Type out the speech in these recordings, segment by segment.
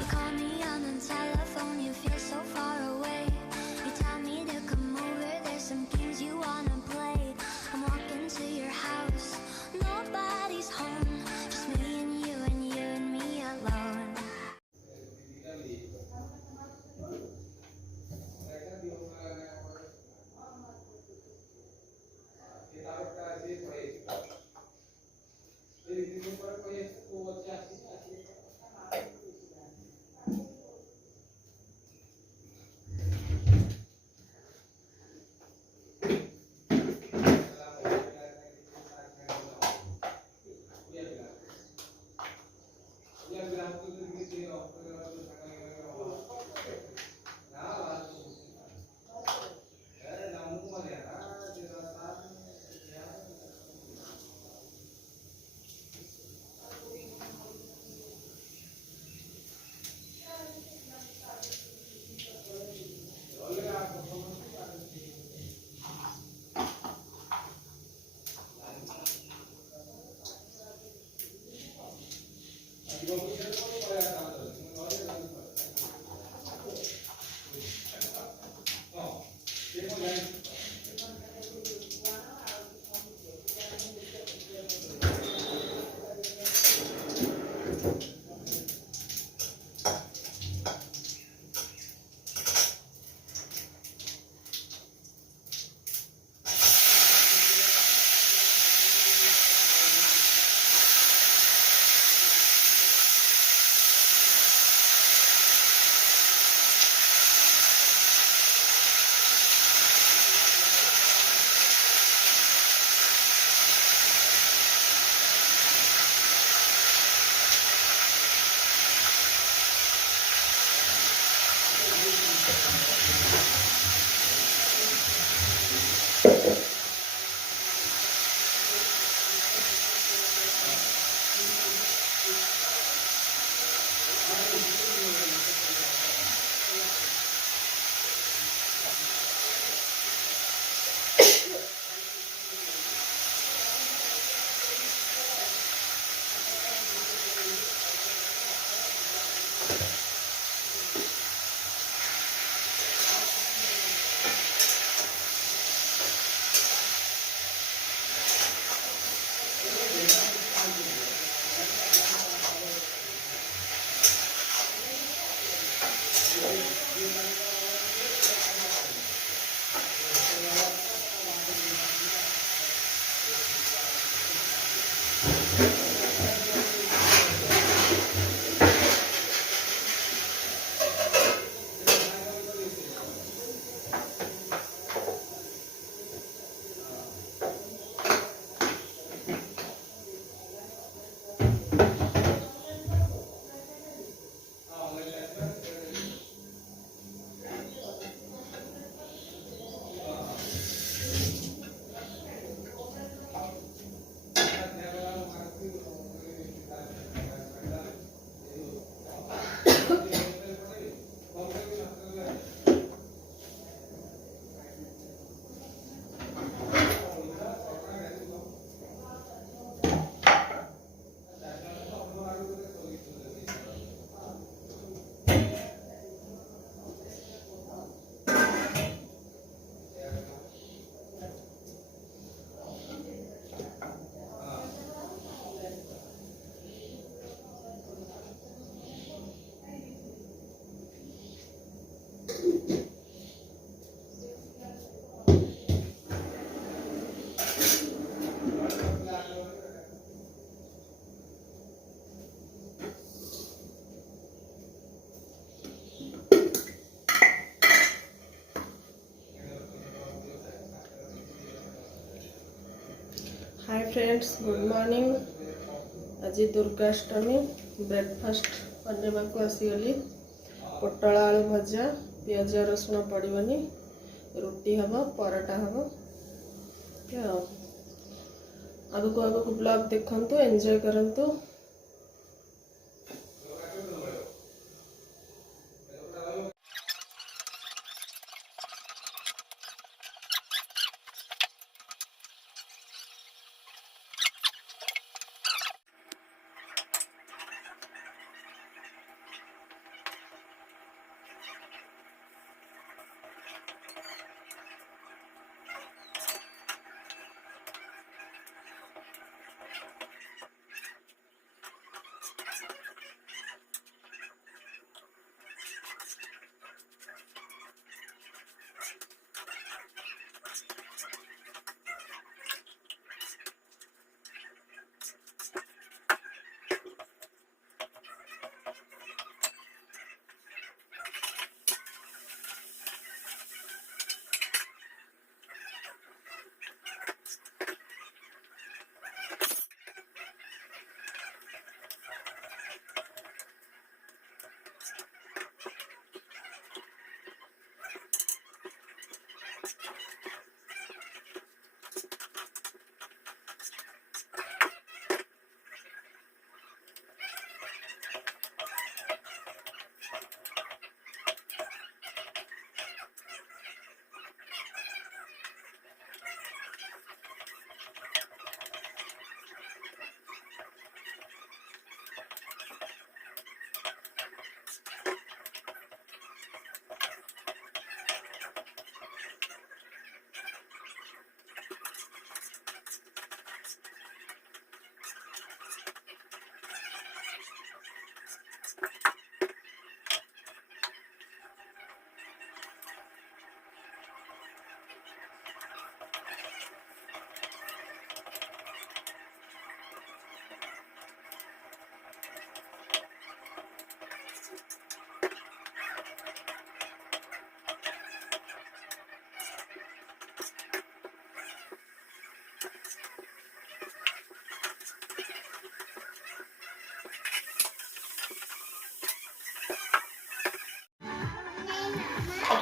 You call me on the telephone, you feel so far away. You tell me to come over, there's some games you wanna play. I'm walking to your house, nobody's home, just me and you and you and me alone. Hi friends, good morning. आज Durgashtami breakfast बनने को आसीगली। पोटल आलू भजा, पियाज रसुण पड़ोनी, रुटी हम, पराठा हम। आगु आगु ब्लॉग देखंतु, एंजॉय करंतु।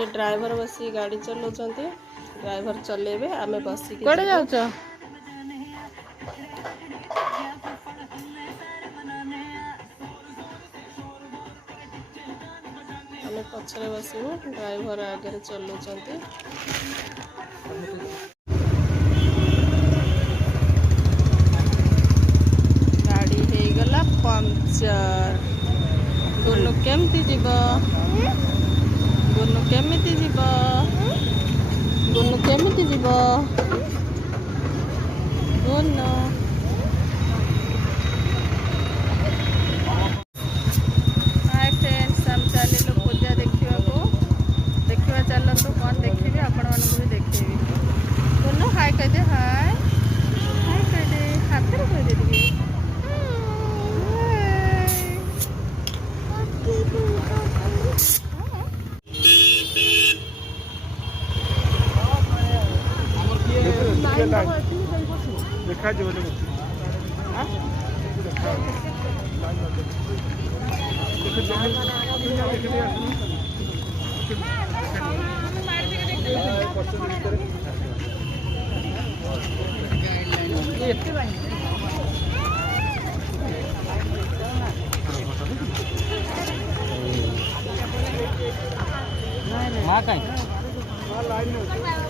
ये ड्राइवर बसी गाड़ी चलाउछन्ति ड्राइवर चलेबे आमे बसी के कुआडे जाउछ आमे पछरे बसिबु ड्राइवर आगे चलाउछन्ति गाड़ी हे गला पंचर गोनू केमती जीव गोनू केमिति जीव गोनू केमिति जीव गोनू हाय फ्रेंड्स हम चलिलु पूजा देखा चलतु कौन देखी आपण मानक भी देखी गोनू हाय कह दे हाय हाय कह दे हाथ रे कह दे दिए देखा जो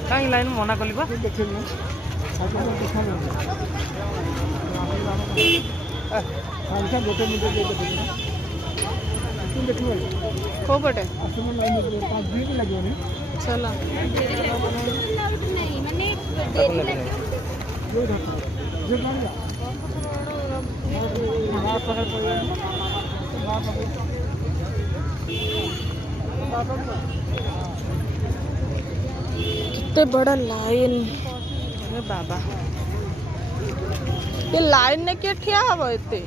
कहीं लाइन मना कली बा गोटे मिनट देखिए को पटे लगे चलो कितने बड़ा लाइन अरे बाबा ये लाइन ने क्या ठिया हवा इतने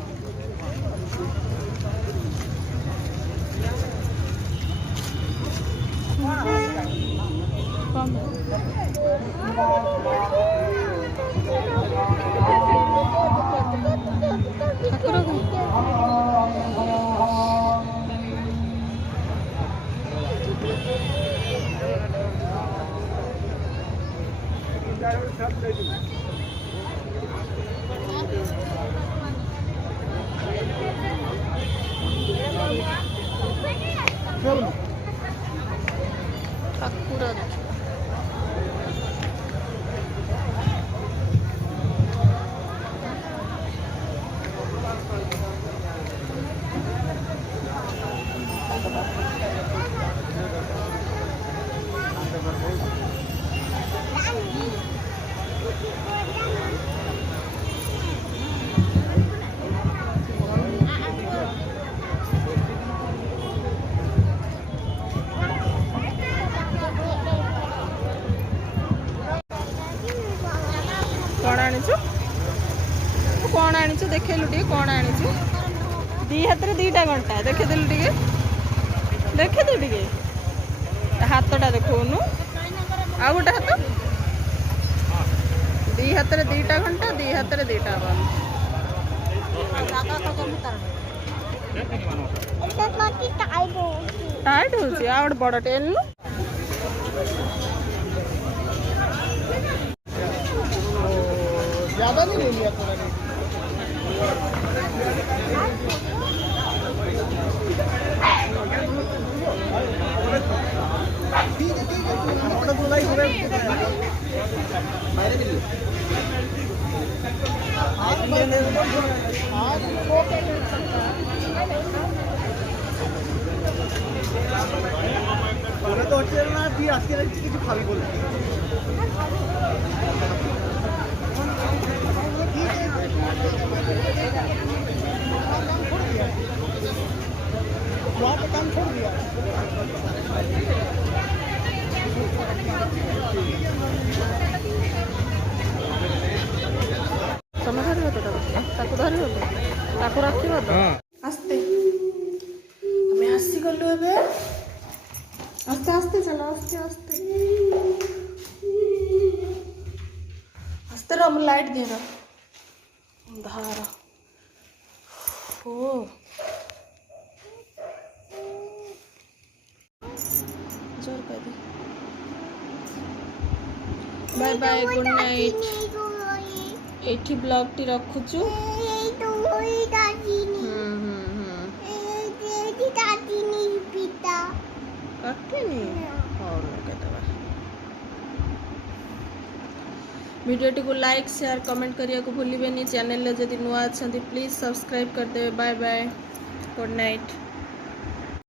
कौन आनीचु कौन आनीचु देखलु टी कौन आनीचु दी हाथ रे दीटा घंटा देखे देलु टी देखे दे टी हाथटा देखौनु आ गोटे हाथ दी हाथ रे दीटा घंटा दी हाथ रे दीटा बन टाइट होची आ गोटे बड़ टेन नु ज्यादा नहीं ले लिया थोड़ा तो अच्छे ना दी आजकल কিছু খাবি বলে काम छोड़ दिया तमे धरिब तो ताकू धरिब तो ताकू रखिब तो आस्ते हमें आसी गलु एबे आस्ते आस्ते चलो आस्ते आस्ते आस्ते रो लाइट दे रो धार ओ जोर कर दे बाय बाय गुड नाइट एठी ब्लॉग टी रखुचु कटिनी वीडियो टी को लाइक शेयर कमेंट करिया को भूलिबेनी चैनल ले जदि नुआ अछंती प्लीज सब्सक्राइब कर देबे बाय बाय गुड नाइट।